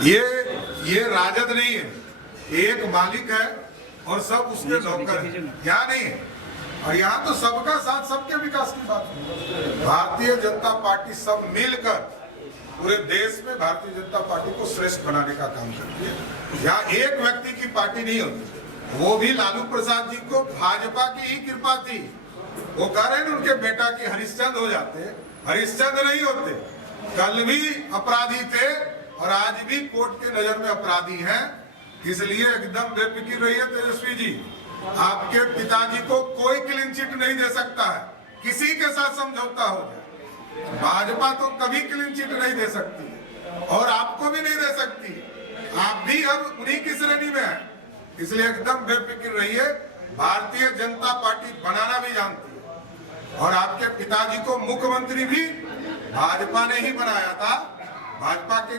ये राजद नहीं है, एक मालिक है और सब उसके नौकर हैं। यहाँ नहीं है, और यहाँ तो सबका साथ सबके विकास की बात है। भारतीय जनता पार्टी सब मिलकर पूरे देश में भारतीय जनता पार्टी को श्रेष्ठ बनाने का काम करती है। यहाँ एक व्यक्ति की पार्टी नहीं होती, वो भी लालू प्रसाद जी को भाजपा की ही कृपा थी। वो कह रहे हैं उनके बेटा की हरिश्चंद्र हो जाते, हरिश्चंद्र नहीं होते। कल भी अपराधी थे और आज भी कोर्ट के नजर में अपराधी हैं। इसलिए एकदम बेफिक्र रहिए तेजस्वी जी, आपके पिताजी को कोई क्लीन चिट नहीं दे सकता है, किसी के साथ समझौता हो जाए। भाजपा तो कभी क्लीन चिट नहीं दे सकती और आपको भी नहीं दे सकती। आप भी अब उन्हीं की श्रेणी में हैं, इसलिए एकदम बेफिक्र रहिए। भारतीय जनता पार्टी बनाना भी जानती है और आपके पिताजी को मुख्यमंत्री भी भाजपा ने ही बनाया था। भाजपा के